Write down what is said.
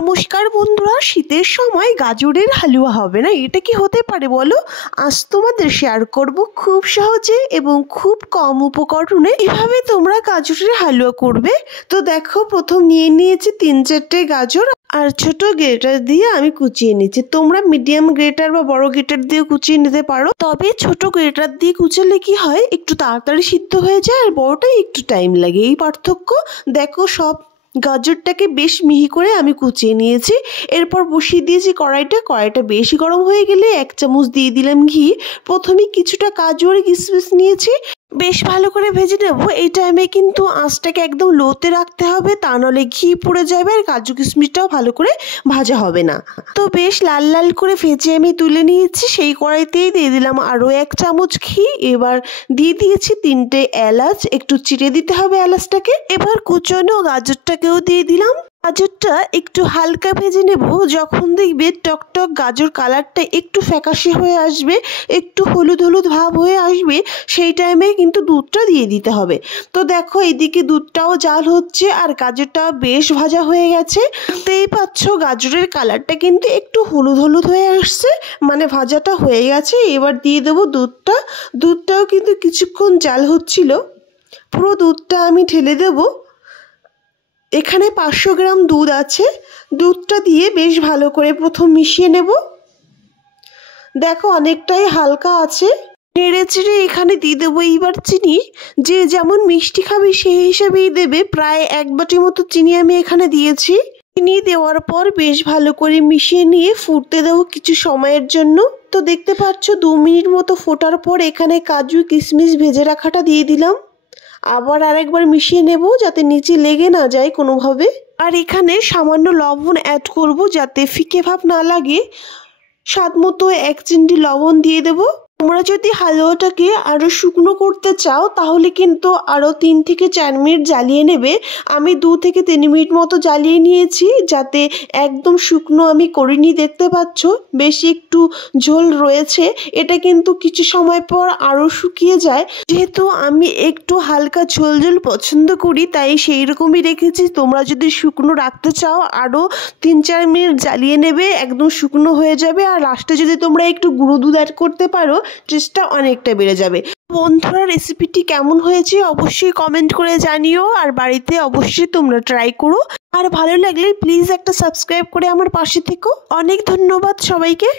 নমস্কার বন্ধুরা, শীতের সময় গাজরের হালুয়া হবে না, এটা কি হতে পারে বলো। আজ তোমাদের শেয়ার করব খুব সহজে এবং খুব কম উপকরণে কিভাবে তোমরা গাজরের হালুয়া করবে। তো দেখো, প্রথম নিয়ে নিয়েছি 3-4টে গাজর আর ছোট গ্রেটার দিয়ে আমি কুচিয়ে নিচ্ছি। তোমরা মিডিয়াম গ্রেটার বা বড় গ্রেটার দিয়ে কুচিয়ে নিতে পারো, তবে ছোট গ্রেটার দিয়ে কুচালে কি হয়, একটু তাড়াতাড়ি সিদ্ধ হয়ে যায় আর বড়টাই একটু টাইম লাগে, এই পার্থক্য। দেখো, সব গাজরটাকে বেশ মিহি করে আমি কুচিয়ে নিয়েছি। এরপর বসিয়ে দিয়েছি কড়াইটা বেশি গরম হয়ে গেলে 1 চামচ দিয়ে দিলাম ঘি। প্রথমে কিছুটা কাজু আর কিশমিশ নিয়েছি, বেশ ভালো করে ভেজে নেবো। এই টাইমে কিন্তু আঁচটাকে একদম লোতে রাখতে হবে, তা নাহলে ঘি পুড়ে যাবে আর কাজু কিশমিশটাও ভালো করে ভাজা হবে না। তো বেশ লাল লাল করে ভেজে আমি তুলে নিয়েছি। সেই কড়াইতেই দিয়ে দিলাম আরও 1 চামচ ঘি। এবার দিয়ে দিয়েছি 3টে এলাচ, একটু চিড়ে দিতে হবে এলাচটাকে। এবার কুচনো গাজরটাকেও দিয়ে দিলাম। গাজরটা একটু হালকা ভেজে নেব। যখন দেখবে টকটক গাজর কালারটা একটু ফ্যাকাশে হয়ে আসবে, একটু হলুদ হলুদ ভাব হয়ে আসবে, সেই টাইমে কিন্তু দুধটা দিয়ে দিতে হবে। তো দেখো, এদিকে দুধটাও জাল হচ্ছে আর গাজরটাও বেশ ভাজা হয়ে গেছে। দেখতেই পাচ্ছ গাজরের কালারটা কিন্তু একটু হলুদ হলুদ হয়ে আসছে, মানে ভাজাটা হয়ে গেছে। এবার দিয়ে দেবো দুধটাও কিন্তু কিছুক্ষণ জাল হচ্ছিল, পুরো দুধটা আমি ঢেলে দেবো। এখানে 500 গ্রাম দুধ আছে, দুধটা দিয়ে বেশ ভালো করে প্রথম মিশিয়ে নেব। দেখো, অনেকটাই হালকা আছে। নেড়ে চেড়ে এখানে দিয়ে দেবো এইবার চিনি। যে যেমন মিষ্টি খাবে সেই হিসাবেই দেবে। প্রায় 1 বাটি মতো চিনি আমি এখানে দিয়েছি। চিনি দেওয়ার পর বেশ ভালো করে মিশিয়ে নিয়ে ফুটতে দেবো কিছু সময়ের জন্য। তো দেখতে পাচ্ছ 2 মিনিট মতো ফোটার পর এখানে কাজু কিশমিশ ভেজে রাখাটা দিয়ে দিলাম। আবার আরেকবার মিশিয়ে নেব যাতে নিচে লেগে না যায় কোনোভাবে। আর এখানে সামান্য লবণ অ্যাড করব যাতে ফিকে ভাব না লাগে। স্বাদ মতো 1 চিমটি লবণ দিয়ে দেব। তোমরা যদি হালুয়াটাকে আরও শুকনো করতে চাও তাহলে কিন্তু আরও 3 থেকে 4 মিনিট জ্বালিয়ে নেবে। আমি 2 থেকে 3 মিনিট মতো জ্বালিয়ে নিয়েছি, যাতে একদম শুকনো আমি করিনি। দেখতে পাচ্ছ বেশি একটু ঝোল রয়েছে, এটা কিন্তু কিছু সময় পর আরও শুকিয়ে যায়। যেহেতু আমি একটু হালকা ঝোল ঝোল পছন্দ করি, তাই সেই রকমই রেখেছি। তোমরা যদি শুকনো রাখতে চাও আরও 3-4 মিনিট জ্বালিয়ে নেবে, একদম শুকনো হয়ে যাবে। আর লাস্টে যদি তোমরা একটু গুঁড়ো দুধ অ্যাড করতে পারো, টেস্টটা অনেকটা বেড়ে যাবে। বন্ধুরা, রেসিপিটি কেমন হয়েছে অবশ্যই কমেন্ট করে জানিও, আর বাড়িতে অবশ্যই তোমরা ট্রাই করো। আর ভালো লাগলে প্লিজ একটা সাবস্ক্রাইব করে আমার পাশে থেকো। অনেক ধন্যবাদ সবাইকে।